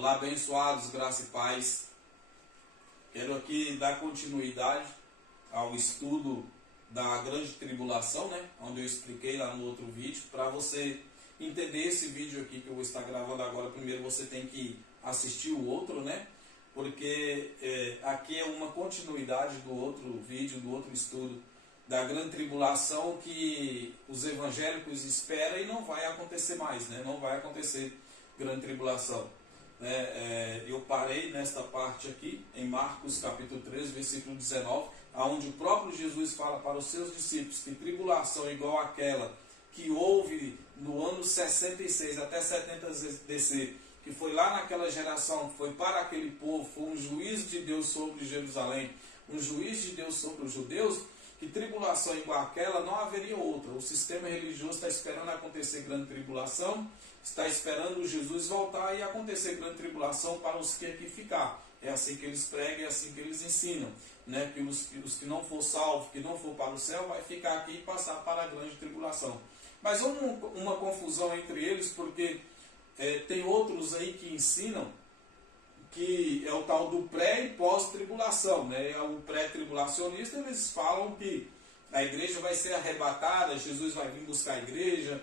Olá, abençoados, graça e paz. Quero aqui dar continuidade ao estudo da grande tribulação, né? Onde eu expliquei lá no outro vídeo. Para você entender esse vídeo aqui que eu vou estar gravando agora, primeiro você tem que assistir o outro, né? Porque aqui é uma continuidade do outro vídeo, do outro estudo da grande tribulação que os evangélicos esperam e não vai acontecer mais, né? Não vai acontecer grande tribulação. Eu parei nesta parte aqui, em Marcos capítulo 13, versículo 19, onde o próprio Jesus fala para os seus discípulos que tribulação igual àquela que houve no ano 66 até 70 DC, que foi lá naquela geração, foi para aquele povo, foi um juízo de Deus sobre Jerusalém, um juízo de Deus sobre os judeus, que tribulação igual àquela não haveria outra. O sistema religioso está esperando acontecer grande tribulação, está esperando Jesus voltar e acontecer grande tribulação para os que aqui ficar. É assim que eles pregam, é assim que eles ensinam, né? Que os que não for salvo, que não for para o céu, vai ficar aqui e passar para a grande tribulação. Mas houve uma confusão entre eles, porque tem outros aí que ensinam que é o tal do pré e pós-tribulação, né? O pré-tribulacionista, eles falam que a igreja vai ser arrebatada, Jesus vai vir buscar a igreja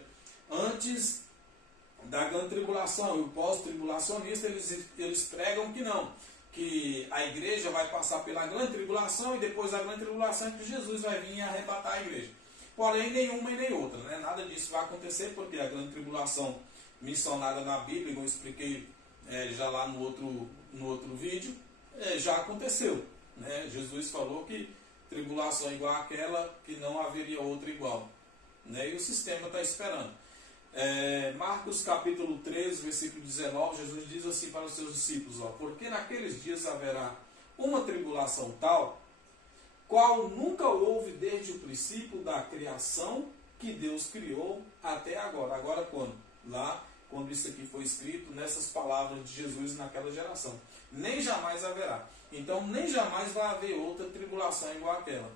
antes da grande tribulação. E o pós-tribulacionista, eles pregam que não, que a igreja vai passar pela grande tribulação e depois da grande tribulação é que Jesus vai vir arrebatar a igreja. Porém, nenhuma e nem outra, né? Nada disso vai acontecer, porque a grande tribulação mencionada na Bíblia, como eu expliquei já lá no outro vídeo, já aconteceu, né? Jesus falou que tribulação igual àquela, que não haveria outra igual, né? E o sistema está esperando. Marcos capítulo 13, versículo 19, Jesus diz assim para os seus discípulos, porque naqueles dias haverá uma tribulação tal, qual nunca houve desde o princípio da criação que Deus criou até agora. Agora quando? Lá, quando isso aqui foi escrito, nessas palavras de Jesus naquela geração. Nem jamais haverá. Então, nem jamais vai haver outra tribulação igual àquela.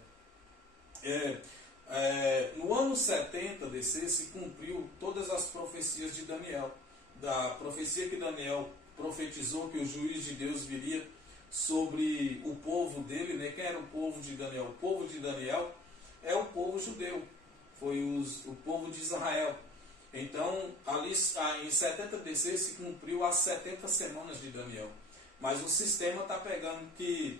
No ano 70 DC se cumpriu todas as profecias de Daniel. Da profecia que Daniel profetizou que o juiz de Deus viria sobre o povo dele, né? Quem era o povo de Daniel? O povo de Daniel é o povo judeu. Foi o povo de Israel. Então, ali em 70 DC se cumpriu as 70 semanas de Daniel. Mas o sistema está pegando que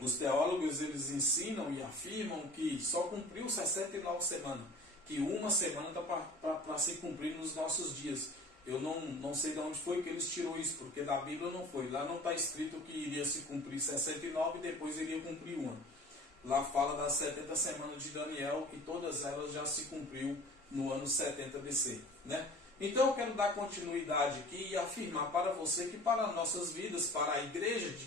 os teólogos eles ensinam e afirmam que só cumpriu 69 semanas. Que uma semana está para se cumprir nos nossos dias. Eu não sei de onde foi que eles tirou isso, porque da Bíblia não foi. Lá não está escrito que iria se cumprir 69 e depois iria cumprir uma. Lá fala das 70 semanas de Daniel e todas elas já se cumpriu no ano 70 BC, né? Então eu quero dar continuidade aqui e afirmar para você que para nossas vidas, para a igreja de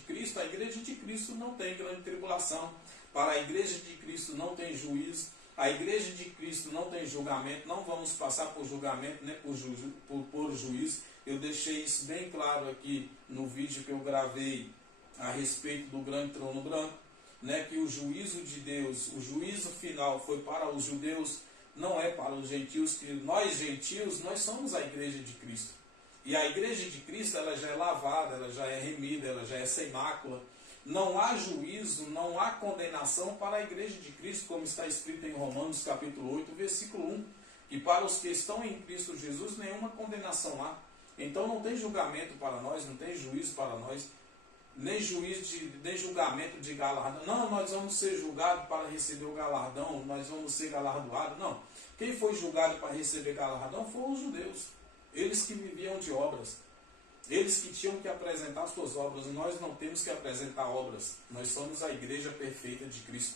Cristo não tem grande tribulação, para a igreja de Cristo não tem juízo, a igreja de Cristo não tem julgamento, não vamos passar por julgamento, nem por juízo. Eu deixei isso bem claro aqui no vídeo que eu gravei a respeito do grande trono branco, né? Que o juízo de Deus, o juízo final foi para os judeus, não é para os gentios, que nós gentios, nós somos a igreja de Cristo. E a igreja de Cristo, ela já é lavada, ela já é remida, ela já é sem mácula. Não há juízo, não há condenação para a igreja de Cristo, como está escrito em Romanos capítulo 8, versículo 1. E para os que estão em Cristo Jesus, nenhuma condenação há. Então não tem julgamento para nós, não tem juízo para nós, nem julgamento de galardão. Não, nós vamos ser julgados para receber o galardão, nós vamos ser galardoados. Não. Quem foi julgado para receber galardão foram os judeus. Eles que viviam de obras. Eles que tinham que apresentar suas obras. Nós não temos que apresentar obras. Nós somos a igreja perfeita de Cristo.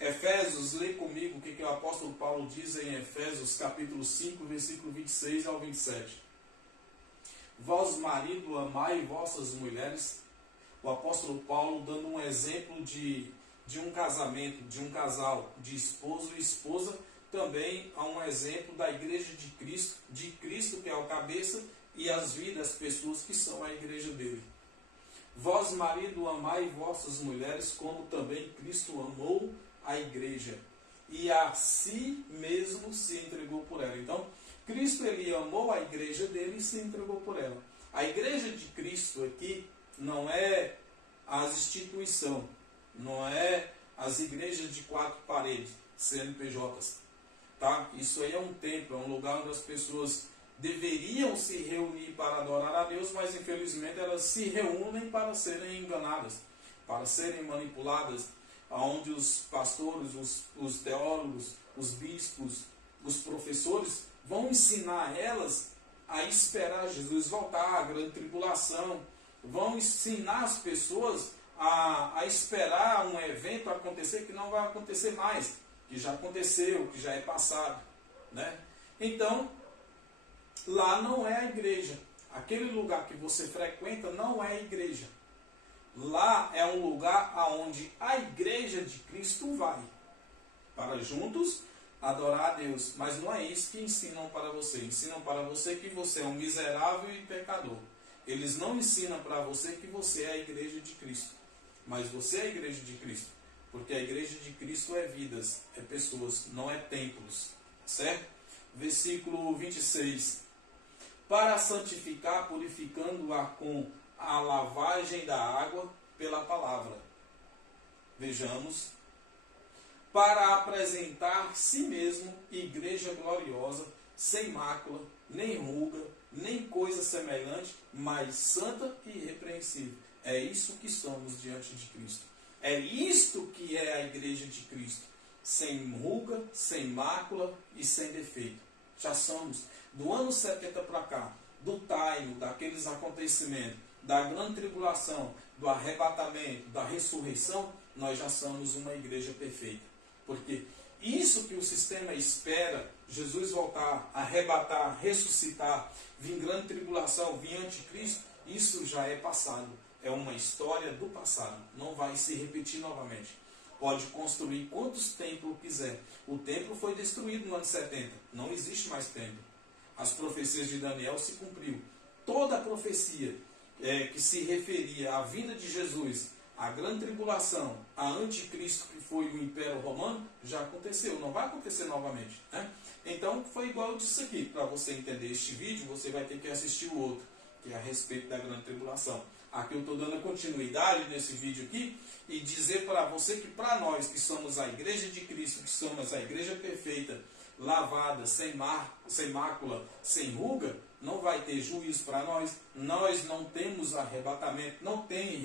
Efésios, lê comigo o que o apóstolo Paulo diz em Efésios capítulo 5, versículo 26 ao 27. Vós, marido, amai vossas mulheres. O apóstolo Paulo dando um exemplo de um casamento, de um casal, de esposo e esposa, também há um exemplo da igreja de Cristo que é o cabeça, e as vidas, as pessoas que são a igreja dele. Vós, marido, amai vossas mulheres, como também Cristo amou a igreja, e a si mesmo se entregou por ela. Então, Cristo ele amou a igreja dele e se entregou por ela. A igreja de Cristo aqui não é as instituições, não é as igrejas de 4 paredes, CNPJs. Tá? Isso aí é um templo, é um lugar onde as pessoas deveriam se reunir para adorar a Deus, mas infelizmente elas se reúnem para serem enganadas, para serem manipuladas, onde os pastores, os teólogos, os bispos, os professores vão ensinar elas a esperar Jesus voltar, a grande tribulação, vão ensinar as pessoas a esperar um evento acontecer que não vai acontecer mais, que já aconteceu, que já é passado, né? Então, lá não é a igreja. Aquele lugar que você frequenta não é a igreja. Lá é um lugar aonde a igreja de Cristo vai para juntos adorar a Deus. Mas não é isso que ensinam para você. Ensinam para você que você é um miserável e pecador. Eles não ensinam para você que você é a igreja de Cristo. Mas você é a igreja de Cristo. Porque a igreja de Cristo é vidas, é pessoas, não é templos. Certo? Versículo 26. Para santificar, purificando-a com a lavagem da água pela palavra. Vejamos. Para apresentar si mesmo igreja gloriosa, sem mácula, nem ruga, nem coisa semelhante, mas santa e irrepreensível. É isso que somos diante de Cristo. É isto que é a igreja de Cristo. Sem ruga, sem mácula e sem defeito. Já somos. Do ano 70 para cá, do time, daqueles acontecimentos, da grande tribulação, do arrebatamento, da ressurreição, nós já somos uma igreja perfeita. Porque isso que o sistema espera, Jesus voltar, arrebatar, ressuscitar, vir grande tribulação, vir anticristo, isso já é passado. É uma história do passado. Não vai se repetir novamente. Pode construir quantos templos quiser. O templo foi destruído no ano 70. Não existe mais templo. As profecias de Daniel se cumpriu. Toda a profecia que se referia à vinda de Jesus, à grande tribulação, a anticristo que foi o Império Romano, já aconteceu. Não vai acontecer novamente. Né? Então foi igual eu disse aqui. Para você entender este vídeo, você vai ter que assistir o outro, que é a respeito da grande tribulação. Aqui eu estou dando continuidade nesse vídeo aqui e dizer para você que para nós que somos a igreja de Cristo, que somos a igreja perfeita, lavada, sem mácula, sem ruga, não vai ter juízo para nós. Nós não temos arrebatamento, não tem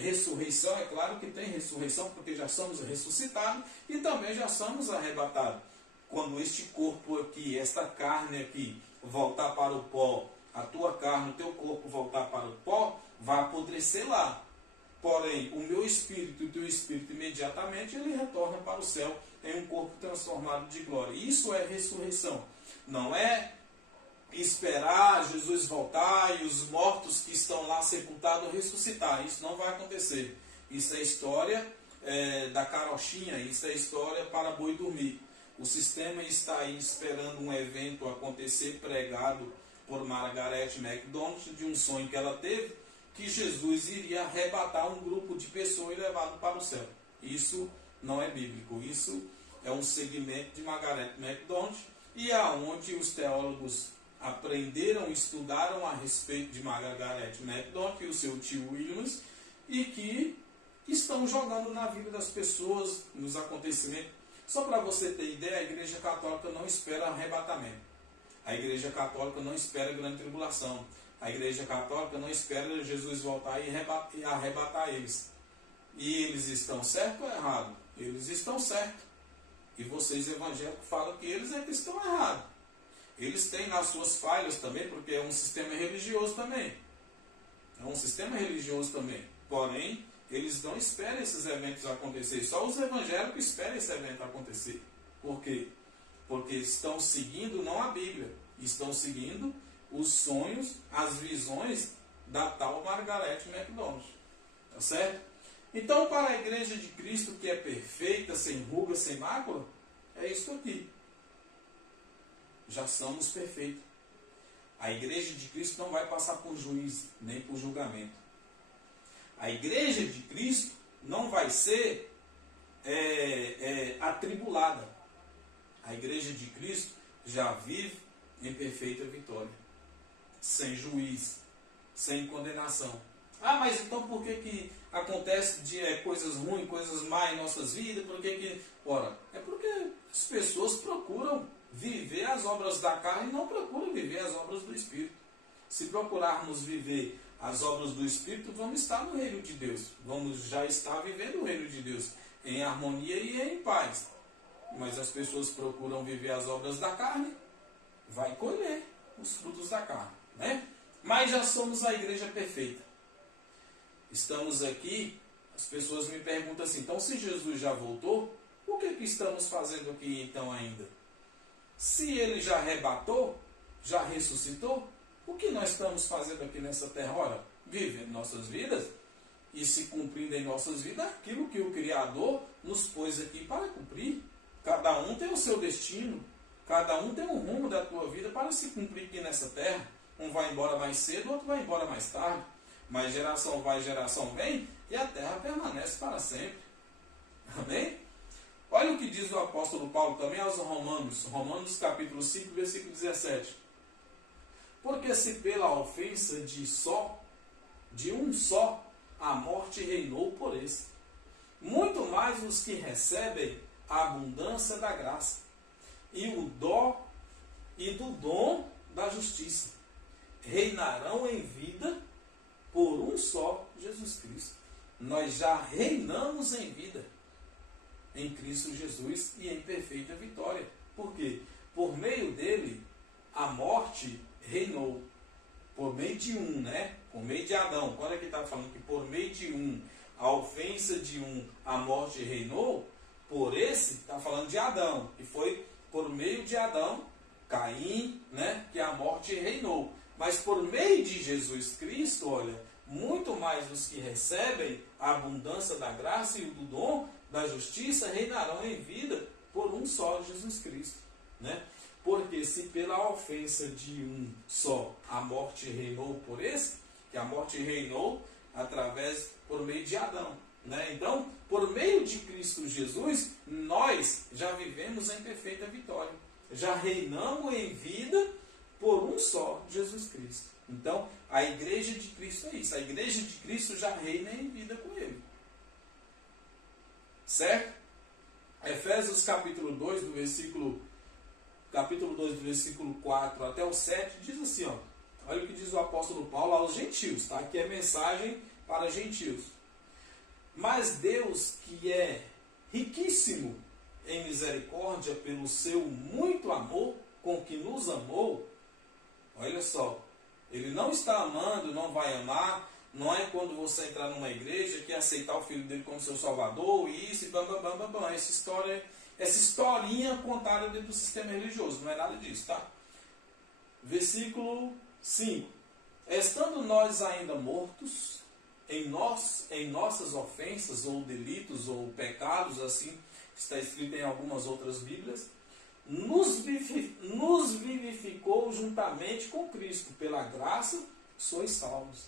ressurreição. É claro que tem ressurreição, porque já somos ressuscitados e também já somos arrebatados. Quando este corpo aqui, esta carne aqui, voltar para o pó, a tua carne, o teu corpo voltar para o pó, vai apodrecer lá. Porém, o meu espírito e o teu espírito, imediatamente, ele retorna para o céu em um corpo transformado de glória. Isso é ressurreição. Não é esperar Jesus voltar e os mortos que estão lá sepultados ressuscitar. Isso não vai acontecer. Isso é história da carochinha, isso é história para boi dormir. O sistema está aí esperando um evento acontecer pregado por Margaret MacDonald, de um sonho que ela teve, que Jesus iria arrebatar um grupo de pessoas e levá-lo para o céu. Isso não é bíblico. Isso é um segmento de Margaret MacDonald, e aonde os teólogos aprenderam, estudaram a respeito de Margaret MacDonald e o seu tio Williams, e que estão jogando na vida das pessoas, nos acontecimentos. Só para você ter ideia, a Igreja Católica não espera arrebatamento. A Igreja Católica não espera grande tribulação. A Igreja Católica não espera Jesus voltar e arrebatar eles. E eles estão certos ou errados? Eles estão certos. E vocês evangélicos falam que eles é que estão errados. Eles têm nas suas falhas também, porque é um sistema religioso também. É um sistema religioso também. Porém, eles não esperam esses eventos acontecer. Só os evangélicos esperam esse evento acontecer. Por quê? Porque estão seguindo não a Bíblia, estão seguindo os sonhos, as visões da tal Margaret MacDonald. Tá certo? Então, para a igreja de Cristo, que é perfeita, sem ruga, sem mácula, é isso aqui. Já somos perfeitos. A igreja de Cristo não vai passar por juízo, nem por julgamento. A igreja de Cristo não vai ser atribulada. A igreja de Cristo já vive em perfeita vitória. sem juiz, sem condenação. Ah, mas então por que acontece coisas ruins, coisas más em nossas vidas? Ora, é porque as pessoas procuram viver as obras da carne e não procuram viver as obras do Espírito. Se procurarmos viver as obras do Espírito, vamos estar no reino de Deus. Vamos já estar vivendo o reino de Deus em harmonia e em paz. Mas as pessoas procuram viver as obras da carne, vai colher os frutos da carne, né? Mas já somos a igreja perfeita. Estamos aqui, as pessoas me perguntam assim, então se Jesus já voltou, o que estamos fazendo aqui então ainda? Se ele já arrebatou, já ressuscitou, o que nós estamos fazendo aqui nessa terra? Ora, vivendo nossas vidas e se cumprindo em nossas vidas aquilo que o Criador nos pôs aqui para cumprir. Cada um tem o seu destino, cada um tem um rumo da tua vida para se cumprir aqui nessa terra. Um vai embora mais cedo, o outro vai embora mais tarde. Mas geração vai, geração vem, e a terra permanece para sempre. Amém? Olha o que diz o apóstolo Paulo também aos Romanos. Romanos capítulo 5, versículo 17. Porque se pela ofensa de um só, a morte reinou por esse, muito mais os que recebem a abundância da graça e do dom da justiça reinarão em vida por um só, Jesus Cristo. Nós já reinamos em vida em Cristo Jesus e em perfeita vitória. Por quê? Por meio dele, a morte reinou. Por meio de um, né? Por meio de Adão. Quando é que está falando que por meio de um, a ofensa de um, a morte reinou? Por esse, está falando de Adão. E foi por meio de Adão, Caim, né? Que a morte reinou. Mas por meio de Jesus Cristo, olha, muito mais os que recebem a abundância da graça e do dom da justiça reinarão em vida por um só, Jesus Cristo, né? Porque se pela ofensa de um só a morte reinou por esse, que a morte reinou por meio de Adão, né? Então, por meio de Cristo Jesus, nós já vivemos em perfeita vitória. Já reinamos em vida por um só, Jesus Cristo. Então, a igreja de Cristo é isso. A igreja de Cristo já reina em vida com ele. Certo? Efésios capítulo 2, do versículo 4 até o 7, diz assim, ó. Olha o que diz o apóstolo Paulo aos gentios, tá? Aqui é mensagem para gentios. Mas Deus, que é riquíssimo em misericórdia pelo seu muito amor com que nos amou, olha só, ele não está amando, não vai amar, não é quando você entrar numa igreja que aceitar o filho dele como seu salvador, e isso, e bam, bam, bam, bam, bam. Essa historinha contada dentro do sistema religioso, não é nada disso, tá? Versículo 5. Estando nós ainda mortos em nossas ofensas, ou delitos, ou pecados, assim está escrito em algumas outras Bíblias, nos vivificou juntamente com Cristo. Pela graça sois salvos.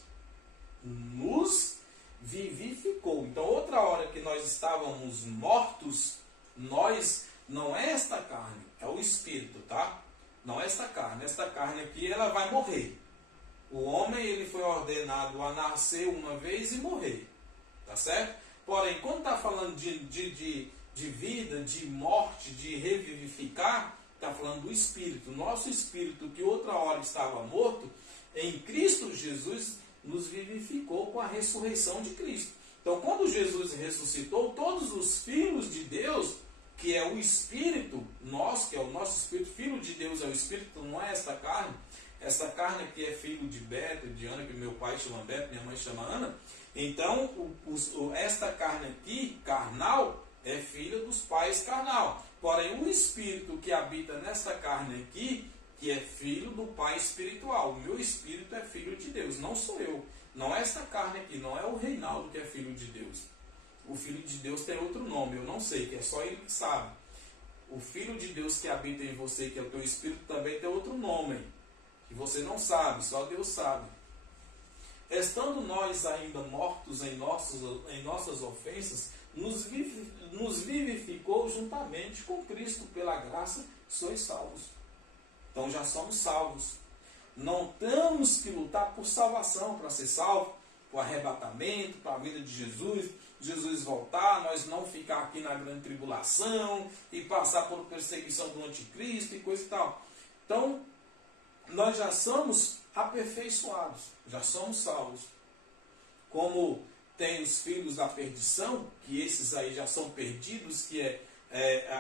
Nos vivificou. Então, outra hora que nós estávamos mortos, nós, não é esta carne, é o Espírito, tá? Não é esta carne. Esta carne aqui, ela vai morrer. O homem, ele foi ordenado a nascer uma vez e morrer. Tá certo? Porém, quando está falando de vida, de morte, de revivificar, está falando do Espírito. Nosso Espírito, que outra hora estava morto, em Cristo Jesus nos vivificou com a ressurreição de Cristo. Então, quando Jesus ressuscitou, todos os filhos de Deus, que é o Espírito nosso, que é o nosso Espírito, filho de Deus é o Espírito, não é esta carne. Esta carne aqui é filho de Beto, de Ana, que meu pai chama Beto, minha mãe chama Ana. Então, esta carne aqui, carnal, é filha dos pais carnal. Porém, o Espírito que habita nesta carne aqui, que é filho do Pai espiritual. O meu Espírito é filho de Deus, não sou eu. Não é esta carne aqui, não é o Reinaldo que é filho de Deus. O Filho de Deus tem outro nome, eu não sei, que é só ele que sabe. O Filho de Deus que habita em você, que é o teu Espírito, também tem outro nome, que você não sabe, só Deus sabe. Estando nós ainda mortos em nossas ofensas, nos vivificou juntamente com Cristo. Pela graça sois salvos. Então já somos salvos. Não temos que lutar por salvação, para ser salvo, por arrebatamento, para a vida de Jesus, Jesus voltar, nós não ficar aqui na grande tribulação e passar por perseguição do anticristo e coisa e tal. Então, nós já somos aperfeiçoados, já somos salvos. Como tem os filhos da perdição, que esses aí já são perdidos, que é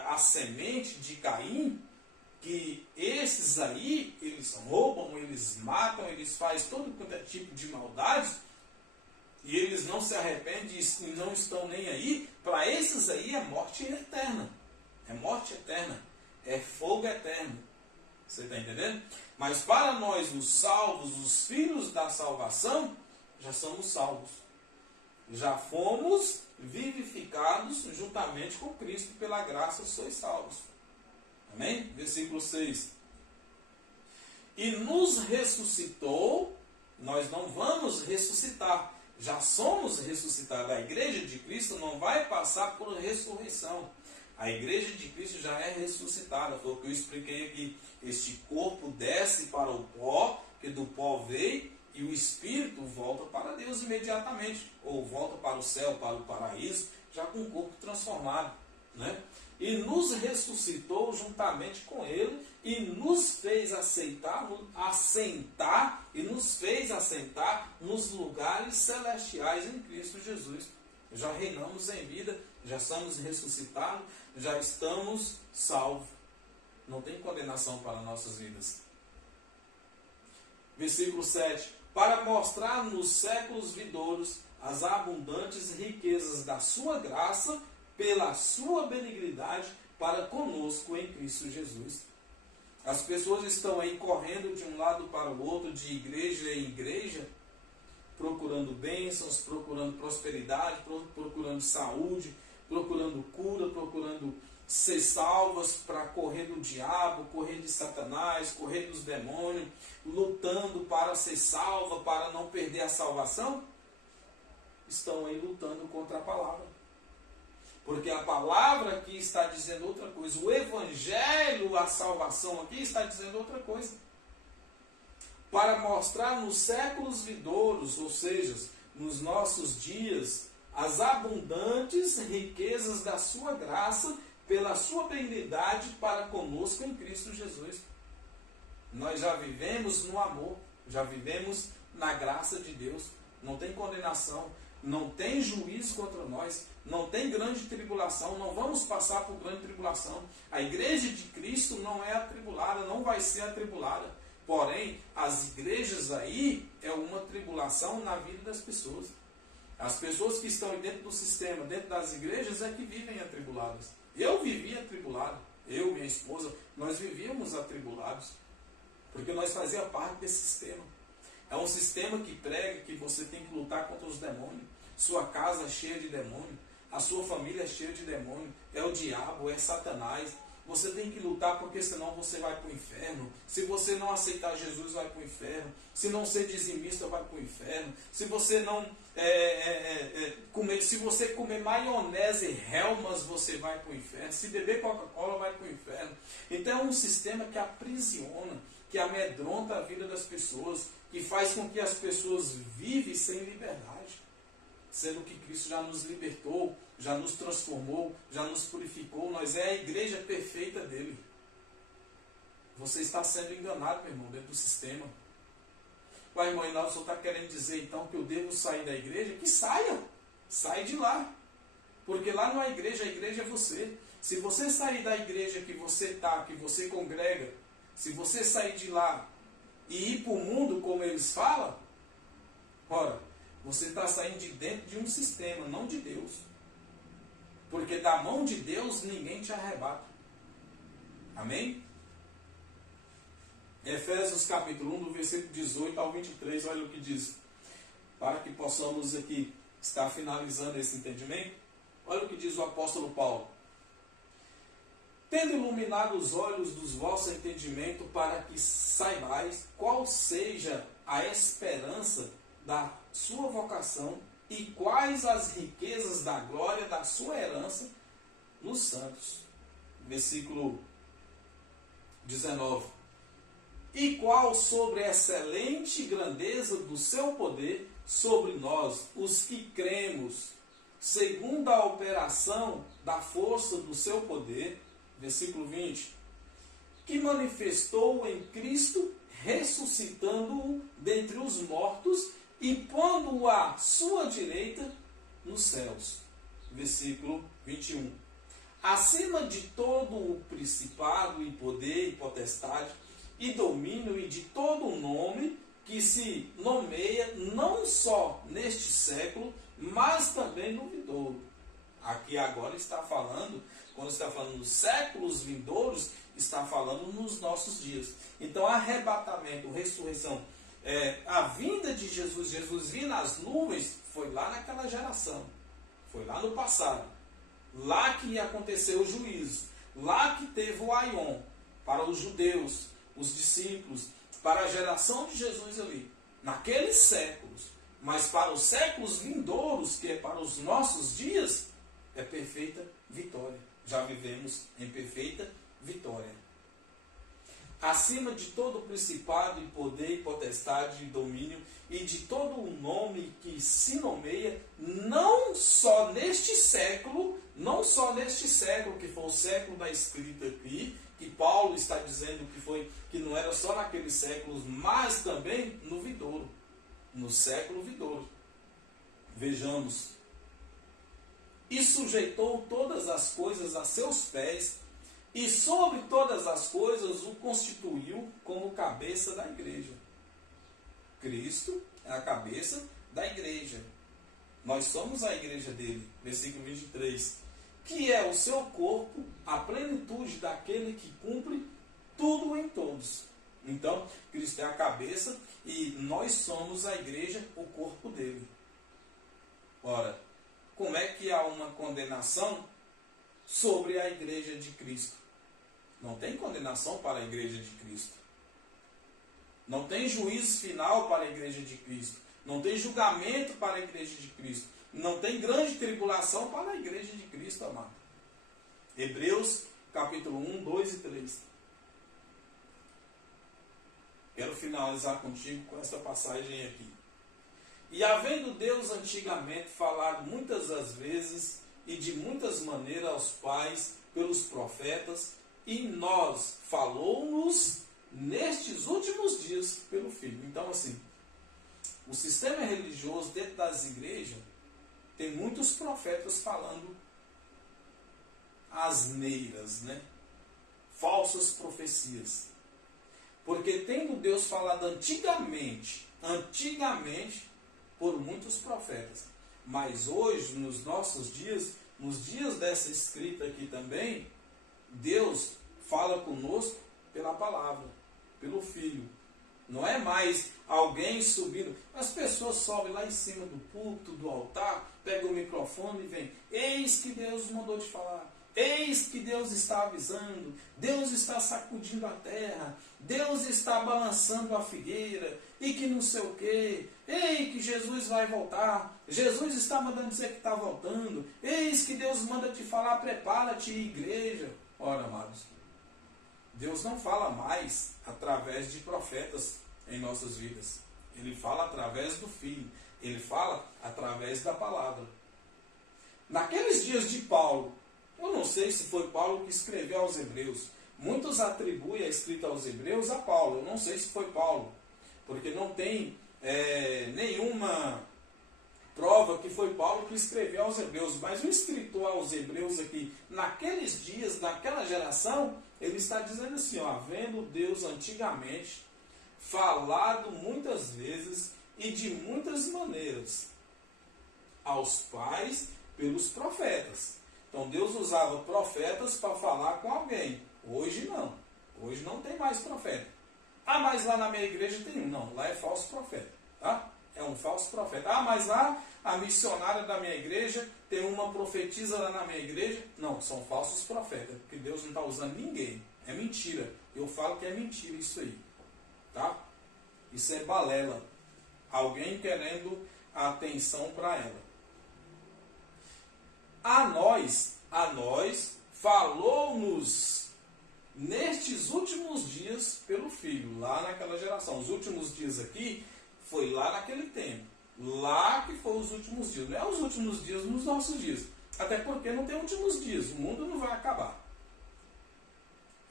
a semente de Caim, que esses aí, eles roubam, eles matam, eles fazem todo tipo de maldade, e eles não se arrependem e não estão nem aí. Para esses aí é morte eterna. É morte eterna. É fogo eterno. Você está entendendo? Mas para nós, os salvos, os filhos da salvação, já somos salvos. Já fomos vivificados juntamente com Cristo, pela graça sois salvos. Amém? Versículo 6. E nos ressuscitou, nós não vamos ressuscitar. Já somos ressuscitados. A igreja de Cristo não vai passar por ressurreição. A igreja de Cristo já é ressuscitada. Foi o que eu expliquei aqui. Este corpo desce para o pó, que do pó veio, e o espírito volta para Deus imediatamente. Ou volta para o céu, para o paraíso, já com o corpo transformado. Né? E nos ressuscitou juntamente com ele, e nos fez assentar e nos fez assentar nos lugares celestiais em Cristo Jesus. Já reinamos em vida, já somos ressuscitados, já estamos salvos. Não tem condenação para nossas vidas. Versículo 7. Para mostrar nos séculos vindouros as abundantes riquezas da sua graça, pela sua benignidade para conosco em Cristo Jesus. As pessoas estão aí correndo de um lado para o outro, de igreja em igreja, procurando bênçãos, procurando prosperidade, procurando saúde, procurando cura, procurando ser salvas, para correr do diabo, correr de Satanás, correr dos demônios, lutando para ser salva, para não perder a salvação. Estão aí lutando contra a palavra. Porque a palavra aqui está dizendo outra coisa. O evangelho, a salvação aqui está dizendo outra coisa. Para mostrar nos séculos vindouros, ou seja, nos nossos dias, as abundantes riquezas da sua graça, pela sua benignidade para conosco em Cristo Jesus. Nós já vivemos no amor, já vivemos na graça de Deus. Não tem condenação, não tem juízo contra nós, não tem grande tribulação, não vamos passar por grande tribulação. A igreja de Cristo não é atribulada, não vai ser atribulada. Porém, as igrejas aí é uma tribulação na vida das pessoas. As pessoas que estão dentro do sistema, dentro das igrejas, é que vivem atribuladas. Eu vivia atribulado, eu, minha esposa, nós vivíamos atribulados, porque nós fazíamos parte desse sistema. É um sistema que prega que você tem que lutar contra os demônios. Sua casa é cheia de demônio, a sua família é cheia de demônio, é o diabo, é Satanás. Você tem que lutar, porque senão você vai para o inferno. Se você não aceitar Jesus, vai para o inferno. Se não ser dizimista, vai para o inferno. Se você não se você comer maionese e Helmas, você vai para o inferno. Se beber Coca-Cola, vai para o inferno. Então é um sistema que aprisiona, que amedronta a vida das pessoas, que faz com que as pessoas vivem sem liberdade. Sendo que Cristo já nos libertou, já nos transformou, já nos purificou. Nós é a igreja perfeita dele. Você está sendo enganado, meu irmão, dentro do sistema. Pai, irmão, o senhor está querendo dizer então que eu devo sair da igreja? Que saia! Sai de lá. Porque lá não é igreja, a igreja é você. Se você sair da igreja que você está, que você congrega, se você sair de lá e ir para o mundo como eles falam, ora, você está saindo de dentro de um sistema, não de Deus. Porque da mão de Deus ninguém te arrebata. Amém? Efésios capítulo 1, do versículo 18 ao 23, olha o que diz. Para que possamos aqui estar finalizando esse entendimento. Olha o que diz o apóstolo Paulo. Tendo iluminado os olhos dos vossos entendimentos, para que saibais qual seja a esperança da sua vocação e quais as riquezas da glória da sua herança nos santos. Versículo 19. e qual sobre a excelente grandeza do seu poder sobre nós, os que cremos, segundo a operação da força do seu poder, versículo 20, que manifestou em Cristo, ressuscitando-o dentre os mortos e pondo-o à sua direita nos céus. Versículo 21. Acima de todo o principado e poder e potestade e domínio e de todo o nome que se nomeia não só neste século, mas também no vindouro. Aqui agora está falando, quando está falando dos séculos vindouros, está falando nos nossos dias. Então, arrebatamento, ressurreição, a vinda de Jesus, Jesus vir nas nuvens, foi lá naquela geração, foi lá no passado, lá que ia acontecer o juízo, lá que teve o aion para os judeus, os discípulos, para a geração de Jesus ali, naqueles séculos. Mas para os séculos vindouros, que é para os nossos dias, é perfeita vitória. Já vivemos em perfeita vitória. Acima de todo principado e poder e potestade e domínio e de todo o nome que se nomeia, não só neste século, que foi o século da escrita aqui, que Paulo está dizendo que não era só naqueles séculos, mas também no vindouro, no século vindouro. Vejamos. E sujeitou todas as coisas a seus pés, e sobre todas as coisas o constituiu como cabeça da igreja. Cristo é a cabeça da igreja. Nós somos a igreja dele. Versículo 23. Que é o seu corpo, a plenitude daquele que cumpre tudo em todos. Então, Cristo é a cabeça e nós somos a igreja, o corpo dele. Ora, como é que há uma condenação sobre a igreja de Cristo? Não tem condenação para a igreja de Cristo. Não tem juízo final para a igreja de Cristo. Não tem julgamento para a igreja de Cristo. Não tem grande tribulação para a igreja de Cristo, amado. Hebreus, capítulo 1, 2 e 3. Quero finalizar contigo com essa passagem aqui. E havendo Deus antigamente falado muitas das vezes e de muitas maneiras aos pais pelos profetas, e nós falou-nos nestes últimos dias pelo Filho. Então, assim, o sistema religioso dentro das igrejas tem muitos profetas falando asneiras, né? Falsas profecias. Porque tendo Deus falado antigamente, por muitos profetas. Mas hoje, nos nossos dias, nos dias dessa escrita aqui também, Deus fala conosco pela palavra, pelo Filho. Não é mais alguém subindo. As pessoas sobem lá em cima do púlpito, do altar, pegam o microfone e vêm. Eis que Deus mandou te falar. Eis que Deus está avisando. Deus está sacudindo a terra. Deus está balançando a figueira. E que não sei o quê. Ei, que Jesus vai voltar. Jesus está mandando dizer que está voltando. Eis que Deus manda te falar, prepara-te, igreja. Ora, amados, Deus não fala mais através de profetas em nossas vidas. Ele fala através do Filho. Ele fala através da palavra. Naqueles dias de Paulo, eu não sei se foi Paulo que escreveu aos Hebreus. Muitos atribuem a escrita aos Hebreus a Paulo. Eu não sei se foi Paulo, porque não tem nenhuma prova que foi Paulo que escreveu aos Hebreus. Mas o escritor aos Hebreus aqui, naqueles dias, naquela geração, ele está dizendo assim, ó, havendo Deus antigamente falado muitas vezes e de muitas maneiras aos pais pelos profetas. Então Deus usava profetas para falar com alguém. Hoje não. Hoje não tem mais profeta. Ah, mas lá na minha igreja tem um. Não, lá é falso profeta. Tá? É um falso profeta. Ah, mas lá a missionária da minha igreja tem uma profetisa lá na minha igreja. Não, são falsos profetas. Porque Deus não está usando ninguém. É mentira. Eu falo que é mentira isso aí. Tá? Isso é balela. Alguém querendo a atenção para ela. A nós falou-nos nestes últimos dias pelo Filho, lá naquela geração. Os últimos dias aqui foi lá naquele tempo. Lá que foram os últimos dias. Não é os últimos dias nos nossos dias. Até porque não tem últimos dias. O mundo não vai acabar.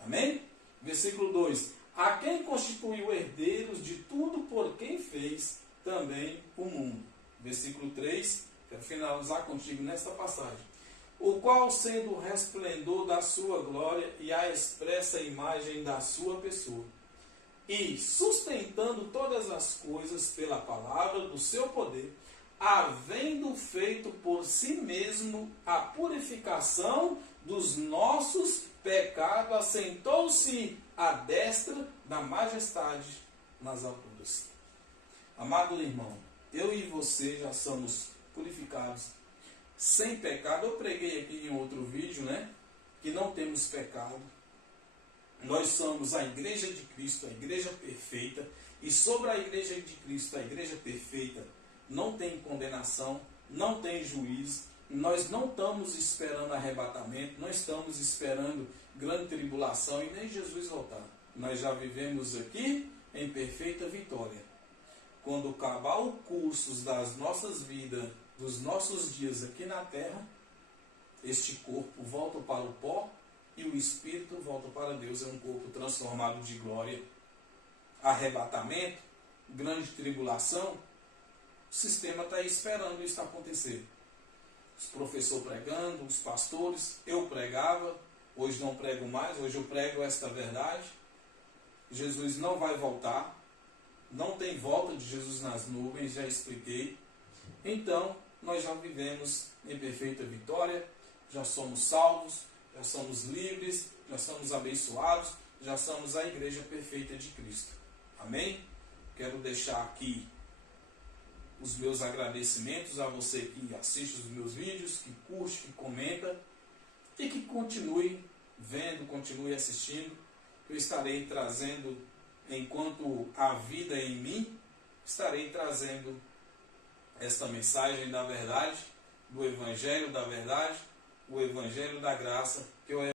Amém? Versículo 2. A quem constituiu herdeiros de tudo por quem fez também o mundo. Versículo 3. Quero finalizar contigo nesta passagem. O qual, sendo o resplendor da sua glória e a expressa imagem da sua pessoa, e sustentando todas as coisas pela palavra do seu poder, havendo feito por si mesmo a purificação dos nossos pecados, assentou-se à destra da majestade nas alturas. Amado irmão, eu e você já somos purificados sem pecado. Eu preguei aqui em outro vídeo, que não temos pecado. Nós somos a igreja de Cristo, a igreja perfeita. E sobre a igreja de Cristo, a igreja perfeita, não tem condenação, não tem juízo. Nós não estamos esperando arrebatamento, não estamos esperando grande tribulação e nem Jesus voltar. Nós já vivemos aqui em perfeita vitória. Quando acabar o curso das nossas vidas, dos nossos dias aqui na terra, este corpo volta para o pó e o espírito volta para Deus. É um corpo transformado de glória. Arrebatamento, grande tribulação, o sistema está aí esperando isso acontecer. Os professores pregando, os pastores, eu pregava, hoje não prego mais, hoje eu prego esta verdade. Jesus não vai voltar, não tem volta de Jesus nas nuvens, já expliquei. Então, nós já vivemos em perfeita vitória, já somos salvos, já somos livres, já somos abençoados, já somos a igreja perfeita de Cristo. Amém? Quero deixar aqui os meus agradecimentos a você que assiste os meus vídeos, que curte, que comenta e que continue vendo, continue assistindo. Eu estarei trazendo, enquanto há vida em mim, estarei trazendo esta mensagem da verdade, do Evangelho da verdade, o Evangelho da graça, que é o